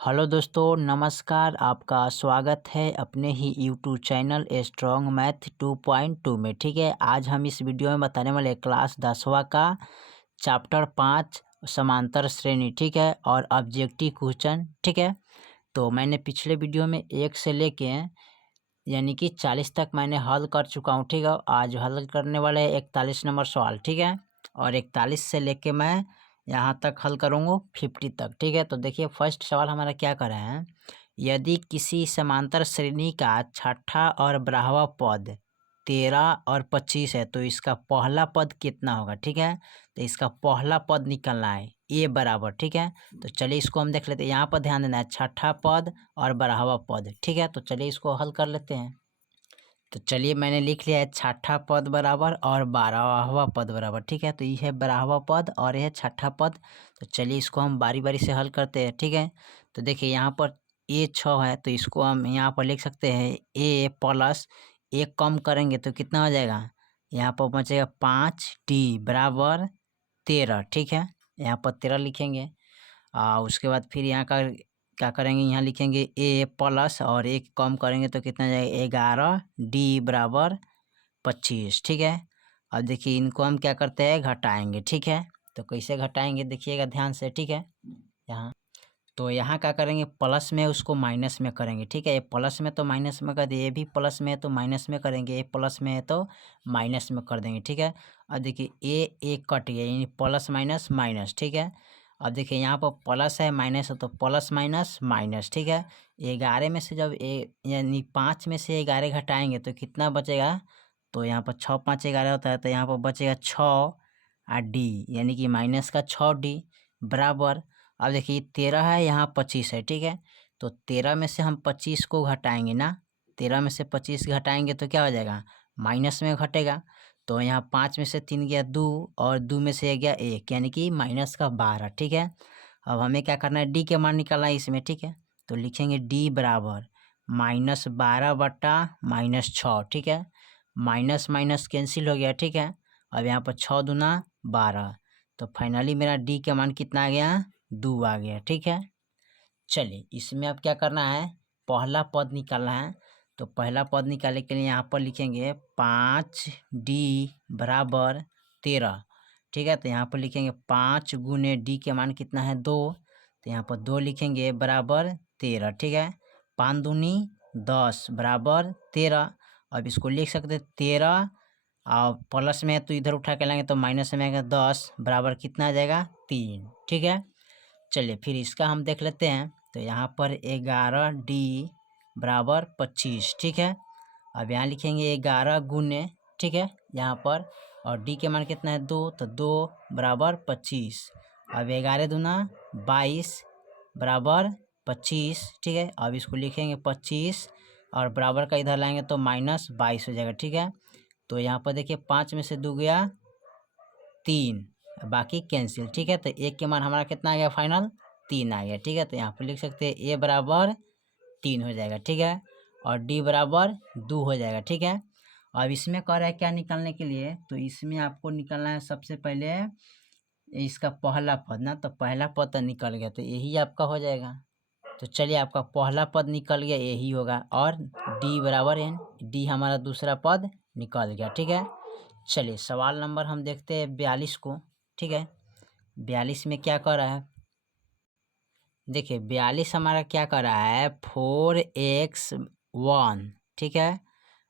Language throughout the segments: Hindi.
हेलो दोस्तों, नमस्कार। आपका स्वागत है अपने ही यूट्यूब चैनल स्ट्रॉन्ग मैथ 2.2 में। ठीक है, आज हम इस वीडियो में बताने वाले क्लास 10वां का चैप्टर 5 समांतर श्रेणी। ठीक है, और ऑब्जेक्टिव क्वेश्चन। ठीक है, तो मैंने पिछले वीडियो में 1 से लेके यानी कि 40 तक मैंने हल कर चुका हूँ। ठीक है, आज हल करने वाले 41 नंबर सवाल। ठीक है, और 41 से लेके मैं यहाँ तक हल करूँगा 50 तक। ठीक है, तो देखिए फर्स्ट सवाल हमारा क्या कर रहे हैं। यदि किसी समांतर श्रेणी का छठा और 12वां पद 13 और 25 है तो इसका पहला पद कितना होगा। ठीक है, तो इसका पहला पद निकलना है ए बराबर। ठीक है, तो चलिए इसको हम देख लेते हैं। यहाँ पर ध्यान देना है, छठा पद और 12वां पद। ठीक है, तो चलिए इसको हल कर लेते हैं। तो चलिए मैंने लिख लिया है छठा पद बराबर और 12वां पद बराबर। ठीक है, तो ये है 12वां पद और यह है छठा पद। तो चलिए इसको हम बारी बारी से हल करते हैं। ठीक है, तो देखिए यहाँ पर ए 6 है तो इसको हम यहाँ पर लिख सकते हैं ए प्लस एक कम करेंगे तो कितना हो जाएगा। यहाँ पर बचेगा 5d बराबर 13। ठीक है, यहाँ पर 13 लिखेंगे। उसके बाद फिर यहाँ का क्या करेंगे, यहाँ लिखेंगे ए प्लस और एक कम करेंगे तो कितना जाएगा 11d बराबर 25। ठीक है, अब देखिए इनको हम क्या करते हैं, घटाएंगे। ठीक है, तो कैसे घटाएंगे देखिएगा ध्यान से। ठीक है, यहाँ तो यहाँ क्या करेंगे, प्लस में उसको माइनस में करेंगे। ठीक है, ये प्लस में तो माइनस में कर दिए, ये भी प्लस में है तो माइनस में करेंगे, ये प्लस में है तो माइनस में कर देंगे। ठीक है, अब देखिए ए कट गया यानी प्लस माइनस माइनस। ठीक है, अब देखिए यहाँ पर प्लस है माइनस है तो प्लस माइनस माइनस। ठीक है, 11 में से जब यानी 5 में से 11 घटाएंगे तो कितना बचेगा, तो यहाँ पर 6 5 11 होता है तो यहाँ पर बचेगा 6 और डी यानी कि माइनस का 6d बराबर। अब देखिए 13 है, यहाँ 25 है। ठीक है, तो 13 में से हम 25 को घटाएंगे ना, 13 में से 25 घटाएंगे तो क्या हो जाएगा, माइनस में घटेगा। तो यहाँ 5 में से 3 गया 2 और 2 में से गया 1 यानी कि माइनस का 12। ठीक है, अब हमें क्या करना है, डी के मान निकालना है इसमें। ठीक है, तो लिखेंगे डी बराबर -12 बटा -6। ठीक है, माइनस माइनस कैंसिल हो गया। ठीक है, अब यहाँ पर 6 दूना 12, तो फाइनली मेरा डी का मान कितना आ गया, 2 आ गया। ठीक है, चलिए इसमें अब क्या करना है, पहला पद निकालना है। तो पहला पद निकालने के लिए यहाँ पर लिखेंगे 5d बराबर 13। ठीक है, तो यहाँ पर लिखेंगे 5 गुने डी के मान कितना है 2, तो यहाँ पर 2 लिखेंगे बराबर 13। ठीक है, 5 दूनी 10 बराबर 13। अब इसको लिख सकते 13 और प्लस में है तो इधर उठा के लाएंगे तो माइनस में आएगा 10 बराबर कितना आ जाएगा 3। ठीक है, चलिए फिर इसका हम देख लेते हैं। तो यहाँ पर 11d बराबर 25। ठीक है, अब यहाँ लिखेंगे 11 गुने। ठीक है, यहाँ पर और d के मान कितना है 2, तो 2 बराबर 25। अब 11 दूना 22 बराबर 25। ठीक है, अब इसको लिखेंगे 25 और बराबर का इधर लाएंगे तो -22 हो जाएगा। ठीक है, तो यहाँ पर देखिए 5 में से 2 गया 3, बाकी कैंसिल। ठीक है, तो एक के मान हमारा कितना आ गया, फाइनल 3 आ गया। ठीक है, तो यहाँ पर लिख सकते हैं ए बराबर 3 हो जाएगा। ठीक है, और डी बराबर 2 हो जाएगा। ठीक है, अब इसमें कह रहा है क्या निकालने के लिए, तो इसमें आपको निकालना है सबसे पहले इसका पहला पद ना, तो पहला पद तो निकल गया तो यही आपका हो जाएगा। तो चलिए आपका पहला पद निकल गया, यही होगा, और डी बराबर एन, डी हमारा दूसरा पद निकल गया। ठीक है, चलिए सवाल नंबर हम देखते हैं 42 को। ठीक है, 42 में क्या कर रहा है, देखिए 42 हमारा क्या कर रहा है, 4x1। ठीक है,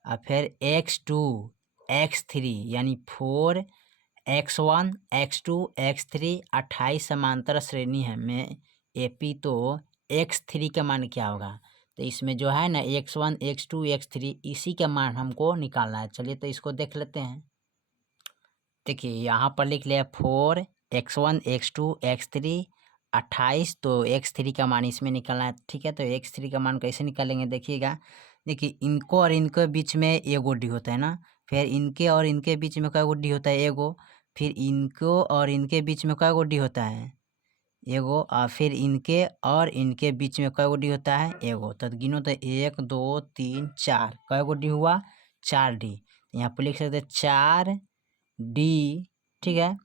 और फिर x2 x3 यानी 4x1 x2 x3 28 समांतर श्रेणी है में एपी, तो x3 का मान क्या होगा। तो इसमें जो है ना x1 x2 x3 इसी का मान हमको निकालना है। चलिए तो इसको देख लेते हैं। देखिए यहाँ पर लिख लिया 4x1 x2 x3 28, तो x3 का मान इसमें निकालना है। ठीक है, तो x3 का मान कैसे निकालेंगे देखिएगा। देखिए इनको और इनके बीच में एगो डी होता है ना, फिर इनके और इनके बीच में क्या डी होता है एगो, फिर इनको और इनके बीच में क्या डी होता है एगो, और फिर इनके और इनके बीच में क्या डी होता है एगो। तो गिनो तो 1 2 3 4 कै डी हुआ 4d। यहाँ पर लिख सकते हैं 4d। ठीक है,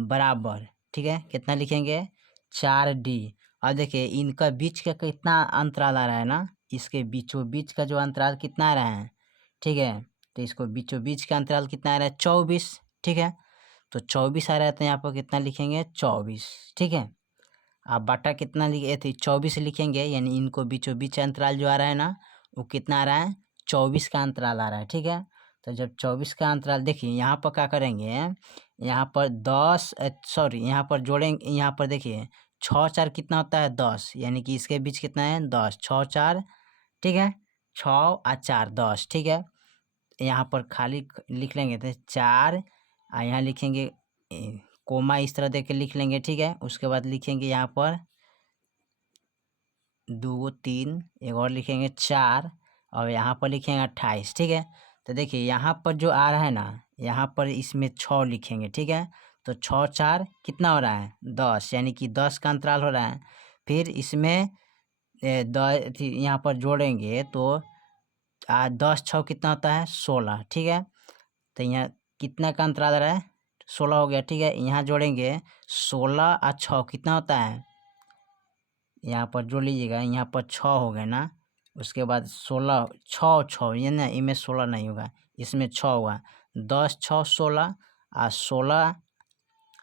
बराबर, ठीक है कितना लिखेंगे 4d, अब देखिए इनका बीच का कितना अंतराल आ रहा है ना, इसके बीचों बीच का जो अंतराल कितना आ रहा है, ठीक है। तो इसको बीचों बीच का अंतराल कितना आ रहा है, 24, ठीक है। तो 24 आ रहा है, तो यहाँ पर कितना लिखेंगे, 24, ठीक है। आप बाटा कितना लिखे थे, 24 लिखेंगे, यानी इनको बीचों बीच अंतराल जो आ रहा है ना, वो कितना आ रहा है, 24 का अंतराल आ रहा है, ठीक है। तो जब 24 का अंतराल, देखिए यहाँ पर क्या करेंगे, यहाँ पर 10 सॉरी यहाँ पर जोड़ेंगे, यहाँ पर देखिए 6 4 कितना होता है, 10, यानी कि इसके बीच कितना है, 10, 6 4, ठीक है, 6 और 4 10, ठीक है। यहाँ पर खाली लिख लेंगे तो 4, और यहाँ लिखेंगे कोमा इस तरह दे के लिख लेंगे, ठीक है। उसके बाद लिखेंगे यहाँ पर 2 3, एक और लिखेंगे 4, और यहाँ पर लिखेंगे 28, ठीक है। तो देखिए यहाँ पर जो आ रहा है ना, यहाँ पर इसमें 6 लिखेंगे, ठीक है। तो 6 4 कितना हो रहा है, 10, यानी कि 10 का अंतराल हो रहा है। फिर इसमें यहाँ पर जोड़ेंगे तो 10 6 कितना होता है, 16, ठीक है। तो यहाँ कितना का अंतराल आ रहा है, 16 हो गया, ठीक है। यहाँ जोड़ेंगे 16 और 6 कितना होता है, यहाँ पर जोड़ लीजिएगा, यहाँ पर 6 हो गए ना, उसके बाद 16, 6 6, ये ना इनमें 16 नहीं होगा, इसमें 6 होगा, 10 6 16, और 16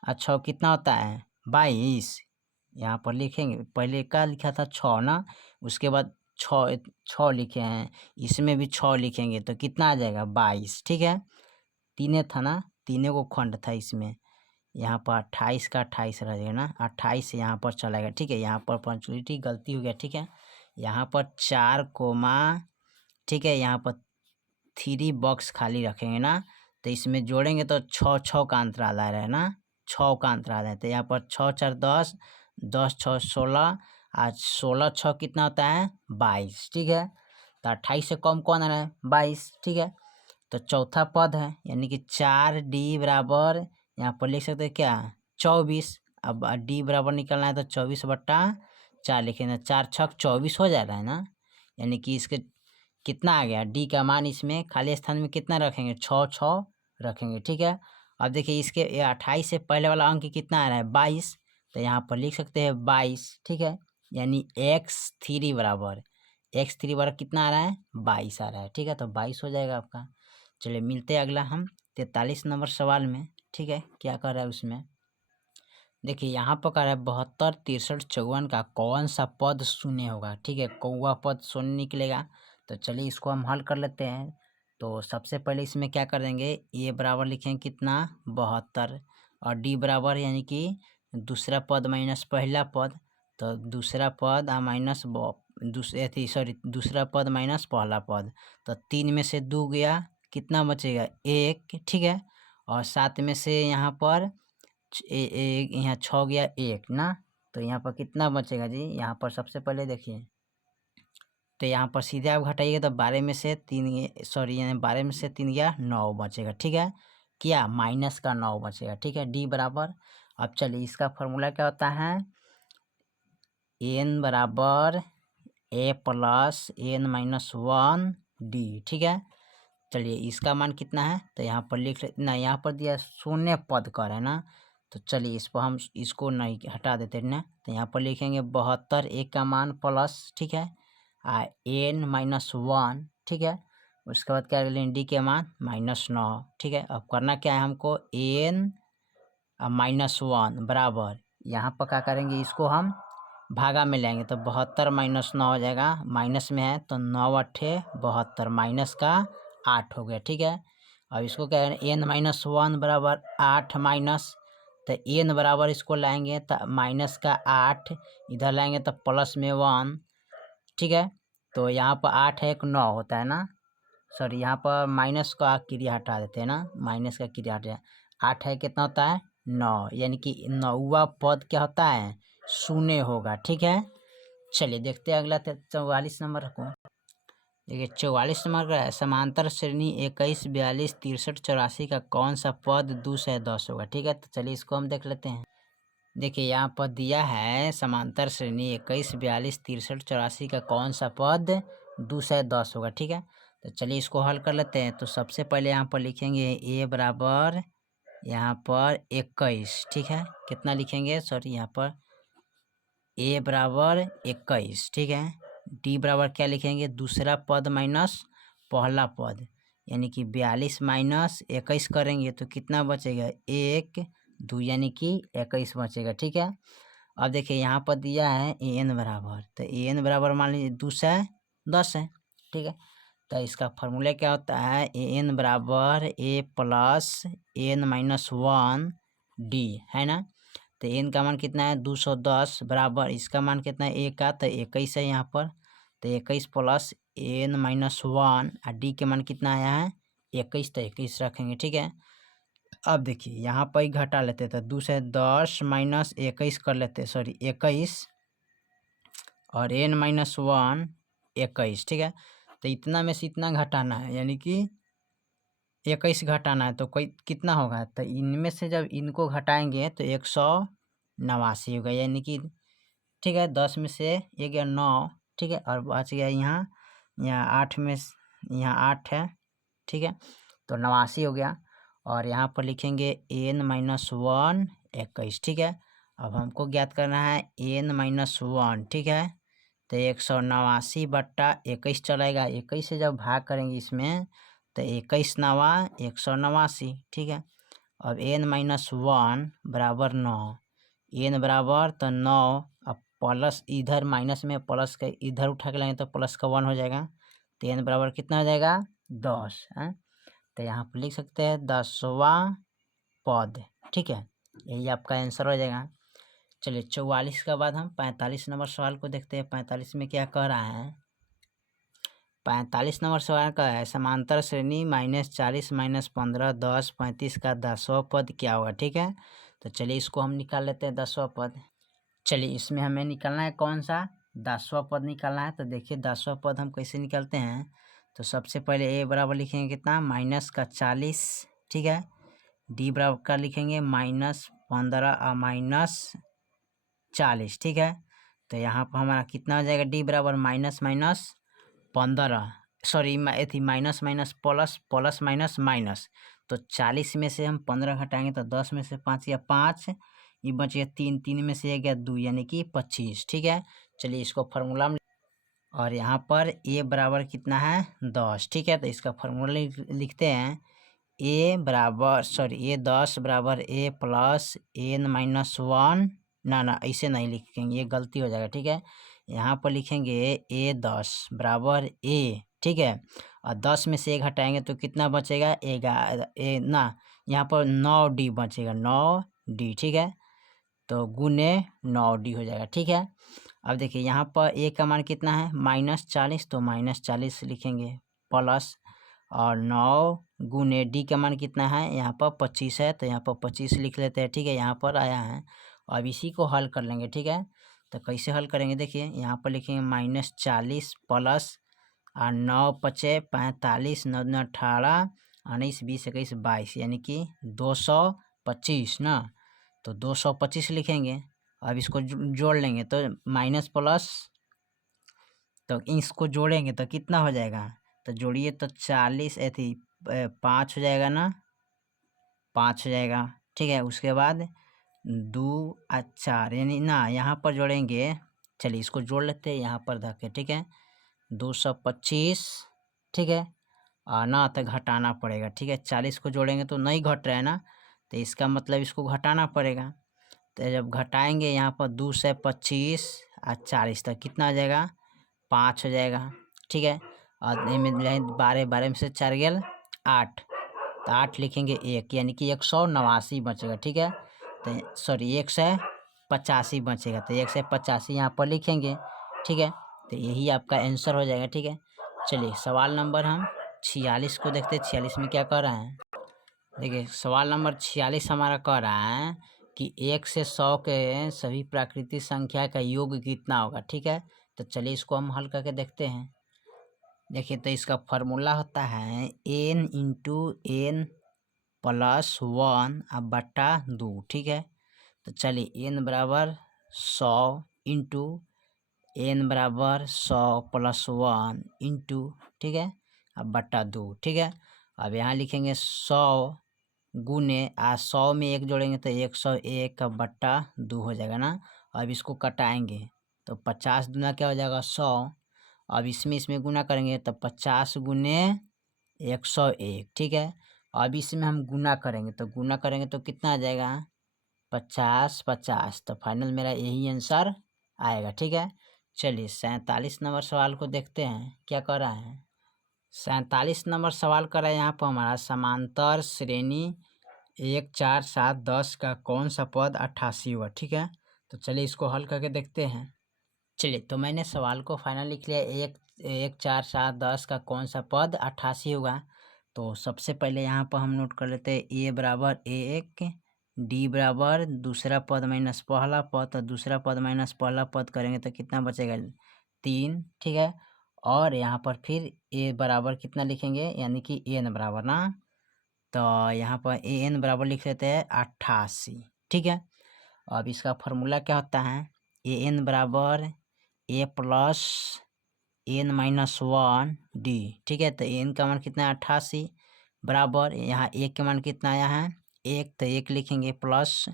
और 6 कितना होता है, 22। यहाँ पर लिखेंगे, पहले क्या लिखा था, 6 ना, उसके बाद 6 6 लिखे हैं, इसमें भी 6 लिखेंगे तो कितना आ जाएगा, 22, ठीक है। तीने था ना, तीनों को खंड था इसमें, यहाँ पर 28 का 28 रह जाएगा ना, 28 यहाँ पर चलाएगा, ठीक है। यहाँ पर पंचुअलिटी गलती हो गया, ठीक है। यहाँ पर 4 कोमा, ठीक है, यहाँ पर 3 बॉक्स खाली रखेंगे ना, तो इसमें जोड़ेंगे तो 6 6 का अंतराल आ रहा है ना, 6 का अंतराल है। तो यहाँ पर 6 4 10, 10 6 16, आज 16 6 कितना होता है, 22, ठीक है। तो 28 से कम कौन आ रहा है, 22, ठीक है। तो चौथा पद है, यानी कि 4D बराबर, यहाँ पर लिख सकते हैं क्या, 24। अब D बराबर निकलना है तो 24/4 लिखेंगे, 4 छक 24 हो जा रहा है ना, यानी कि इसके कितना आ गया, D का मान इसमें खाली स्थान में कितना रखेंगे, 6 6 रखेंगे, ठीक है। अब देखिए इसके 28 से पहले वाला अंक कितना आ रहा है, 22, तो यहाँ पर लिख सकते हैं 22, ठीक है। यानी x3 बराबर, x3 बराबर कितना आ रहा है, 22 आ रहा है, ठीक है। तो 22 हो जाएगा आपका। चलिए मिलते हैं अगला हम 43 नंबर सवाल में, ठीक है। क्या कर रहा है उसमें, देखिए यहाँ पर कह रहा है 72 63 54 का कौन सा पद शून्य होगा, ठीक है। कौवा पद शून्य निकलेगा। तो चलिए इसको हम हल कर लेते हैं। तो सबसे पहले इसमें क्या कर देंगे, ए बराबर लिखेंगे कितना, 72, और डी बराबर यानी कि दूसरा पद माइनस पहला पद, तो दूसरा पद माइनस दूसरा पद माइनस पहला पद, तो 3 में से 2 गया, कितना बचेगा, 1, ठीक है। और 7 में से यहाँ पर यहाँ 6 गया, 1 ना, तो यहाँ पर कितना बचेगा जी, यहाँ पर सबसे पहले देखिए, तो यहाँ पर सीधे आप घटाइएगा तो 12 में से 3, सॉरी यानी 12 में से 3 गया, 9 बचेगा, ठीक है। क्या, माइनस का 9 बचेगा, ठीक है। डी बराबर, अब चलिए इसका फॉर्मूला क्या होता है, n बराबर a प्लस n-1 डी, ठीक है। चलिए इसका मान कितना है, तो यहाँ पर लिख ना, यहाँ पर दिया शून्य पद कर है ना, तो चलिए इस पर हम इसको नहीं हटा देते ना, तो यहाँ पर लिखेंगे 72 एक का मान प्लस, ठीक है, n-1, ठीक है। उसके बाद क्या लेंगे, डी के मान -9, ठीक है। अब करना क्या है हमको, n-1 बराबर, यहाँ पर क्या करेंगे, इसको हम भागा में लेंगे तो 72 -9 हो जाएगा, माइनस में है तो 9 8 72, माइनस का 8 हो गया, ठीक है। अब इसको क्या है, n-1 बराबर 8 माइनस, तो n बराबर इसको लाएंगे तो माइनस का 8, इधर लाएंगे तो प्लस में 1, ठीक है। तो यहाँ पर 8 है, 9 होता है ना, सॉरी यहाँ पर माइनस का क्रिया हटा देते हैं ना, माइनस का क्रिया हटा, 8 है कितना होता है, 9, यानी कि 9वां पद क्या होता है, शून्य होगा, ठीक है। चलिए देखते हैं अगला 44 नंबर को। देखिए 44 नंबर का है, समांतर श्रेणी 21 42 63 84 का कौन सा पद 2 से 10 होगा, ठीक है। तो चलिए इसको हम देख लेते हैं। देखिए यहाँ पर दिया है समांतर श्रेणी 21 42 63 84 का कौन सा पद 2 से 10 होगा, ठीक है। तो चलिए इसको हल कर लेते हैं। तो सबसे पहले यहाँ पर लिखेंगे ए बराबर यहाँ पर 21, ठीक है। कितना लिखेंगे, सॉरी यहाँ पर ए बराबर 21, ठीक है। डी बराबर क्या लिखेंगे, दूसरा पद माइनस पहला पद, यानी कि 42 माइनस 21 करेंगे तो कितना बचेगा, 1 2 यानी कि 21 बचेगा, ठीक है। अब देखिए यहाँ पर दिया है ए एन बराबर, तो ए एन बराबर मान लीजिए 2 से 10 है, ठीक है। तो इसका फॉर्मूला क्या होता है, ए एन बराबर ए प्लस एन माइनस 1 डी, है ना। तो एन का मान कितना है 210 बराबर इसका मान कितना है ए का, तो 21 है यहाँ पर, तो 21 प्लस एन माइनस 1 और डी के मान कितना आया है 21, तो 21 रखेंगे, ठीक है। अब देखिए यहाँ पर ही घटा लेते, तो 2 से 10 माइनस 21 कर लेते, सॉरी 21 और एन माइनस 1 21, ठीक है। तो इतना में से इतना घटाना है, यानी कि 21 घटाना है, तो कोई कितना होगा, तो इनमें से जब इनको घटाएंगे तो 189 होगा, यानी कि ठीक है। 10 में से ये गया 9, ठीक है, और बच गया यहाँ यहाँ 8 में यहाँ 8 है, ठीक है, तो 89 हो गया। और यहाँ पर लिखेंगे एन माइनस 1 21, ठीक है। अब हमको ज्ञात करना है एन माइनस 1, ठीक है। तो 189 बट्टा 21 चलेगा, 21 से जब भाग करेंगे इसमें तो 21 नवा 189, ठीक है। अब एन माइनस 1 बराबर 9, एन बराबर तो 9, अब प्लस इधर माइनस में प्लस के इधर उठा के लाएंगे तो प्लस का 1 हो जाएगा, तो एन बराबर कितना हो जाएगा 10 है। तो यहाँ पर लिख सकते हैं 10वां पद, ठीक है, यही आपका आंसर हो जाएगा। चलिए 44 के बाद हम 45 नंबर सवाल को देखते हैं। 45 में क्या कह रहा है, 45 नंबर सवाल का है समांतर श्रेणी -40 -15 10 35 का 10वां पद क्या होगा, ठीक है। तो चलिए इसको हम निकाल लेते हैं 10वां पद। चलिए इसमें हमें निकालना है कौन सा, 10वां पद निकालना है। तो देखिए 10वां पद हम कैसे निकालते हैं, तो सबसे पहले ए बराबर लिखेंगे कितना -40, ठीक है। डी बराबर का लिखेंगे -15 और -40, ठीक है। तो यहाँ पर हमारा कितना हो जाएगा, डी बराबर माइनस माइनस 15, सॉरी थी minus minus plus plus minus minus, तो 40 में से हम 15 घटाएंगे तो 10 में से 5 या 5, ये बच गया 3, 3 में से 1 गया 2 यानी कि 25, ठीक है। चलिए इसको फार्मूला में, और यहाँ पर ए बराबर कितना है 10, ठीक है। तो इसका फार्मूला लिखते हैं ए बराबर सॉरी ए 10 बराबर ए प्लस एन माइनस 1, ना ऐसे नहीं लिखेंगे, ये गलती हो जाएगा, ठीक है। यहाँ पर लिखेंगे ए 10 बराबर ए, ठीक है, और 10 में से 1 हटाएंगे तो कितना बचेगा, यहाँ पर 9D बचेगा, 9D, ठीक है। तो गुने 9D हो जाएगा, ठीक है। अब देखिए यहाँ पर ए का मान कितना है -40, तो -40 लिखेंगे प्लस, और 9 गुने डी का मान कितना है यहाँ पर 25 है, तो यहाँ पर 25 लिख लेते हैं, ठीक है, यहाँ पर आया है। अब इसी को हल कर लेंगे, ठीक है। तो कैसे हल करेंगे, देखिए यहाँ पर लिखेंगे -40 प्लस और 9 पचे 45 9 9 18 19 20 21 22 यानी कि 225 ना, तो 225 लिखेंगे। अब इसको जोड़ लेंगे तो माइनस प्लस, तो इसको जोड़ेंगे तो कितना हो जाएगा, तो जोड़िए तो 40 थी 5 हो जाएगा ना, 5 हो जाएगा, ठीक है। उसके बाद 2 और 4 यानी ना यहाँ पर जोड़ेंगे, चलिए इसको जोड़ लेते हैं यहाँ पर धके, ठीक है, 225, ठीक है, और ना तो घटाना पड़ेगा, ठीक है। 40 को जोड़ेंगे तो नहीं घट रहा है ना, तो इसका मतलब इसको घटाना पड़ेगा। तो जब घटाएंगे यहाँ पर 2 से 25 और 40 तक कितना आ जाएगा 5 हो जाएगा, ठीक है। और इनमें 12 12 में से 4 गेल 8, तो 8 लिखेंगे 1 यानी कि 189 बचेगा, ठीक है। तो सॉरी 185 बचेगा, तो 185 यहाँ पर लिखेंगे, ठीक है। तो यही आपका आंसर हो जाएगा, ठीक है। चलिए सवाल नंबर हम 46 को देखते हैं। 46 में क्या कह रहा है, देखिए सवाल नंबर 46 हमारा कह रहा है कि 1 से 100 के सभी प्राकृतिक संख्या का योग कितना होगा, ठीक है। तो चलिए इसको हम हल करके देखते हैं। देखिए तो इसका फार्मूला होता है n इंटू एन प्लस 1 अब बट्टा 2, ठीक है। तो चलिए n बराबर 100 इंटू एन बराबर 100 प्लस 1 इंटू, ठीक है, अब बट्टा 2, ठीक है। अब यहाँ लिखेंगे 100 गुने 100 में 1 जोड़ेंगे तो 101 का बट्टा 2 हो जाएगा ना, अब इसको कटाएंगे तो 50 दूना क्या हो जाएगा 100। अब इसमें गुना करेंगे तो 50 गुने 101, ठीक है। अब इसमें हम गुना करेंगे तो कितना आ जाएगा 50 50, तो फाइनल मेरा यही आंसर आएगा, ठीक है। चलिए 47 नंबर सवाल को देखते हैं क्या कर रहा है। 47 नंबर सवाल कर रहा है यहाँ पर हमारा, समांतर श्रेणी 1 4 7 10 का कौन सा पद 88 हुआ, ठीक है। तो चलिए इसको हल करके देखते हैं। चलिए तो मैंने सवाल को फाइनल लिख लिया, 1 4 7 10 का कौन सा पद 88 होगा। तो सबसे पहले यहाँ पर हम नोट कर लेते हैं ए बराबर 1, डी बराबर दूसरा पद माइनस पहला पद, तो दूसरा पद माइनस पहला पद करेंगे तो कितना बचेगा 3, ठीक है। और यहाँ पर फिर ए बराबर कितना लिखेंगे, यानी कि एन बराबर ना, तो यहाँ पर ए एन बराबर लिख लेते हैं 88, ठीक है। अब इसका फॉर्मूला क्या होता है, ए एन बराबर ए प्लस एन माइनस 1 डी, ठीक है। तो एन का मान कितना है 88, बराबर यहाँ एक का मान कितना आया है 1, तो 1 लिखेंगे प्लस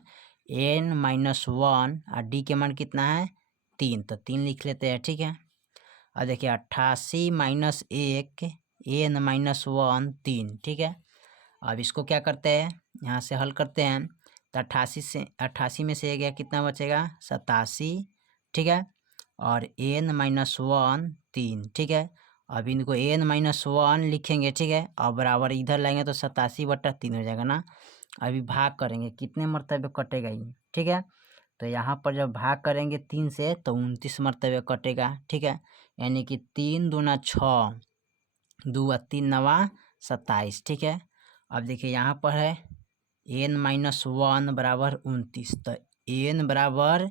एन माइनस 1 और डी के मान कितना है 3, तो 3 लिख लेते हैं, ठीक है। और देखिए 88 माइनस 1 एन माइनस 1 3, ठीक है। अब इसको क्या करते हैं, यहाँ से हल करते हैं तो 88 में से ये गया कितना बचेगा 87, ठीक है। और एन माइनस 1 3, ठीक है। अब इनको एन माइनस 1 लिखेंगे, ठीक है। और बराबर इधर लाएंगे तो 87/3 हो जाएगा ना। अभी भाग करेंगे कितने मरतबे कटेगा ये, ठीक है। तो यहाँ पर जब भाग करेंगे 3 से तो 29 मरतबे कटेगा, ठीक है। यानी कि 3 दूना 6, 2 3 9 27, ठीक है। अब देखिए यहाँ पर है एन माइनस 1 बराबर 29, तो एन बराबर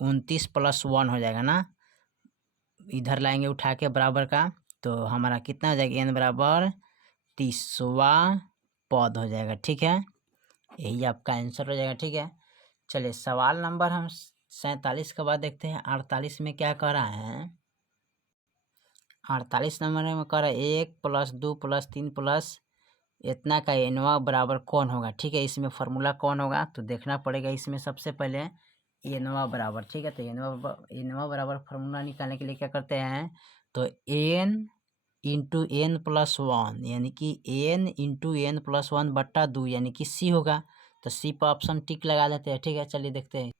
29 प्लस 1 हो जाएगा ना, इधर लाएंगे उठा के बराबर का, तो हमारा कितना हो जाएगा एन बराबर 30वां पद हो जाएगा, ठीक है। यही आपका आंसर हो जाएगा, ठीक है। चलिए सवाल नंबर हम 47 के बाद देखते हैं 48 में क्या कह रहा है। 48 नंबर में कह रहा है 1 + 2 + 3 प्लस इतना का एनवा बराबर कौन होगा, ठीक है। इसमें फार्मूला कौन होगा तो देखना पड़ेगा। इसमें सबसे पहले एनवा बराबर, ठीक है। तो एनवा बराबर फार्मूला निकालने के लिए क्या करते हैं, तो एन इंटू एन प्लस 1, यानी कि एन इंटू एन प्लस 1 बट्टा 2, यानी कि सी होगा। तो सी पर ऑप्शन टिक लगा देते हैं, ठीक है। चलिए देखते हैं।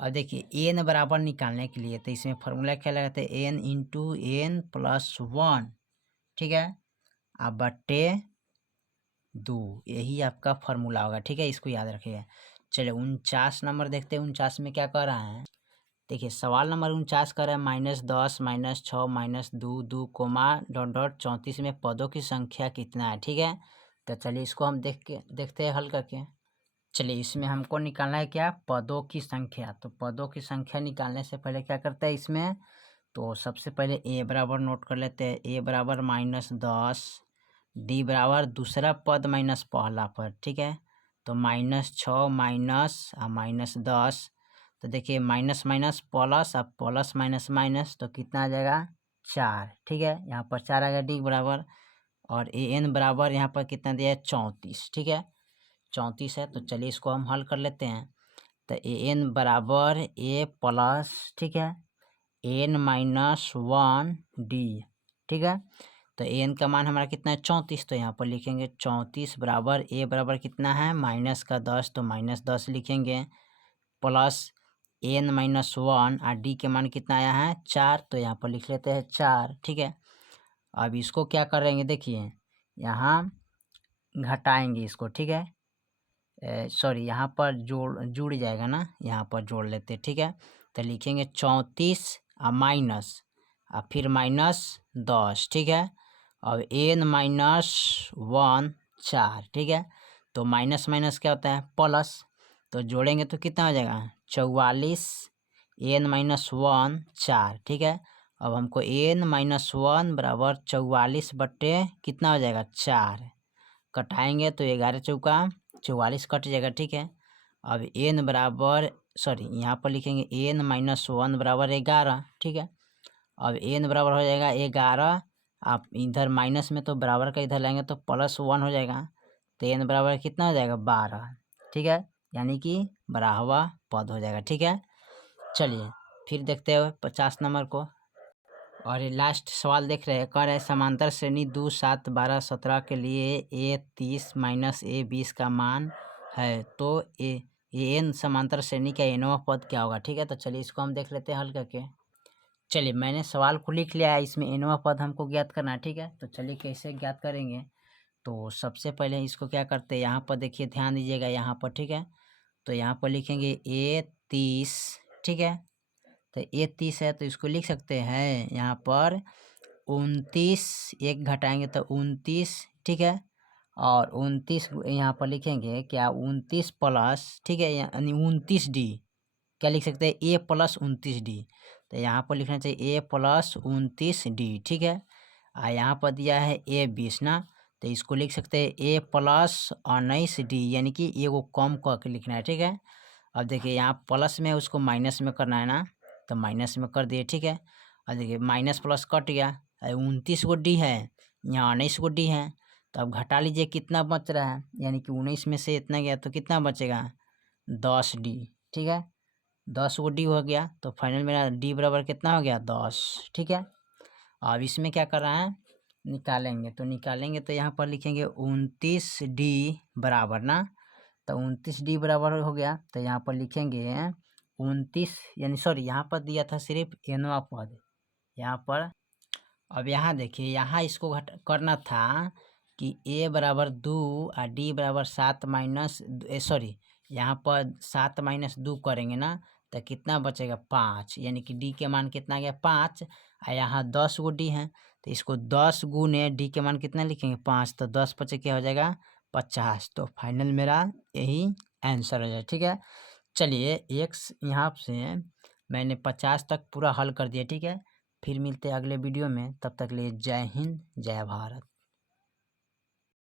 और देखिए एन बराबर निकालने के लिए तो इसमें फार्मूला क्या लगाते हैं, एन इंटू एन प्लस 1, ठीक है, अब बट्टे 2, यही आपका फार्मूला होगा, ठीक है। इसको याद रखिएगा। चलिए 49 नंबर देखते हैं। 49 में क्या कह रहा है, देखिए सवाल नंबर 49 कर रहा है -10 -6 -2 2 कोमा डॉट डॉट 34 में पदों की संख्या कितना है, ठीक है। तो चलिए इसको हम देखते हैं हल करके। चलिए इसमें हमको निकालना है क्या, पदों की संख्या। तो पदों की संख्या निकालने से पहले क्या करते हैं इसमें, तो सबसे पहले ए बराबर नोट कर लेते हैं, ए बराबर -10, डी बराबर दूसरा पद माइनस पहला पद, ठीक है। तो -6 माइनस -10, तो देखिए माइनस माइनस प्लस, अब प्लस माइनस माइनस, तो कितना आ जाएगा 4, ठीक है। यहाँ पर 4 आ गया डी बराबर, और ए एन बराबर यहाँ पर कितना दिया है 34, ठीक है। 34 है, तो चलिए इसको हम हल कर लेते हैं। तो ए एन बराबर ए प्लस, ठीक है, एन माइनस 1 डी, ठीक है। तो एन का मान हमारा कितना है 34, तो यहाँ पर लिखेंगे 34 बराबर ए बराबर कितना है माइनस का 10, तो -10 लिखेंगे, प्लस एन माइनस 1 और डी के मान कितना आया है 4, तो यहाँ पर लिख लेते हैं 4, ठीक है। अब इसको क्या करेंगे, देखिए यहाँ घटाएंगे इसको, ठीक है। सॉरी यहाँ पर जुड़ जाएगा ना, यहाँ पर जोड़ लेते हैं, ठीक है। तो लिखेंगे 34 और माइनस और फिर -10, ठीक है। अब एन माइनस 1 4, ठीक है। तो माइनस माइनस क्या होता है प्लस, तो जोड़ेंगे तो कितना हो जाएगा 44 एन माइनस 1 4, ठीक है। अब हमको एन माइनस 1 बराबर 44 बट्टे कितना हो जाएगा 4, कटाएंगे तो 11 चौका 44 कट जाएगा, ठीक है। अब एन बराबर सॉरी यहाँ पर लिखेंगे एन माइनस 1 बराबर 11, ठीक है। अब एन बराबर हो जाएगा 11, आप इधर माइनस में तो बराबर का इधर लाएंगे तो +1 हो जाएगा, तो एन बराबर कितना हो जाएगा 12, ठीक है, यानी कि 12वां पद हो जाएगा, ठीक है। चलिए फिर देखते हैं 50 नंबर को। और ये लास्ट सवाल देख रहे हैं, कह रहे हैं समांतर श्रेणी 2, 7, 12, 17 के लिए ए 30 माइनस ए 20 का मान है, तो ये एन समांतर श्रेणी का एनवा पद क्या होगा। ठीक है, तो चलिए इसको हम देख लेते हैं हल करके। चलिए मैंने सवाल को लिख लिया है, इसमें एनवा पद हमको ज्ञात करना है। ठीक है, तो चलिए कैसे ज्ञात करेंगे। तो सबसे पहले इसको क्या करते हैं, यहाँ पर देखिए ध्यान दीजिएगा यहाँ पर। ठीक है, तो यहाँ पर लिखेंगे ए 30। ठीक है, तो ए 30 है तो इसको लिख सकते हैं यहाँ पर 29, एक घटाएंगे तो 29। ठीक है, और 29 यहाँ पर लिखेंगे क्या 29 प्लस, ठीक है, यानी 29D। क्या लिख सकते हैं ए प्लस 29D, तो यहाँ पर लिखना चाहिए ए प्लस 29D। ठीक है, यहाँ पर दिया है ए 20 ना, तो इसको लिख सकते हैं ए प्लस 19D, यानी कि ए को कम करके लिखना है। ठीक है, अब देखिए यहाँ प्लस में उसको माइनस में करना है ना, तो माइनस में कर दिए। ठीक है, और देखिए माइनस प्लस कट गया, 29 को डी है, यहाँ 19 को डी है, तो अब घटा लीजिए कितना बच रहा है, यानी कि 19 में से इतना गया तो कितना बचेगा 10D। ठीक है, 10 को डी हो गया, तो फाइनल मेरा डी बराबर कितना हो गया 10। ठीक है, अब इसमें क्या कर रहा है निकालेंगे, तो निकालेंगे तो यहाँ पर लिखेंगे 29D बराबर ना, तो 29D बराबर हो गया, तो यहाँ पर लिखेंगे 29, यानी सॉरी यहाँ पर दिया था सिर्फ एनवा पद यहाँ पर। अब यहाँ देखिए यहाँ इसको घट करना था कि ए बराबर 2 और डी बराबर 7 माइनस सॉरी यहाँ पर 7 माइनस 2 करेंगे ना, तो कितना बचेगा 5, यानी कि डी के मान कितना गया 5, और यहाँ 10 गो डी है, तो इसको 10 गुने डी के मान कितना लिखेंगे 5, तो 10 बचे क्या हो जाएगा 50। तो फाइनल मेरा यही आंसर हो जाए। ठीक है, चलिए एक यहाँ से मैंने 50 तक पूरा हल कर दिया। ठीक है, फिर मिलते हैं अगले वीडियो में, तब तक के लिए जय हिंद जय भारत।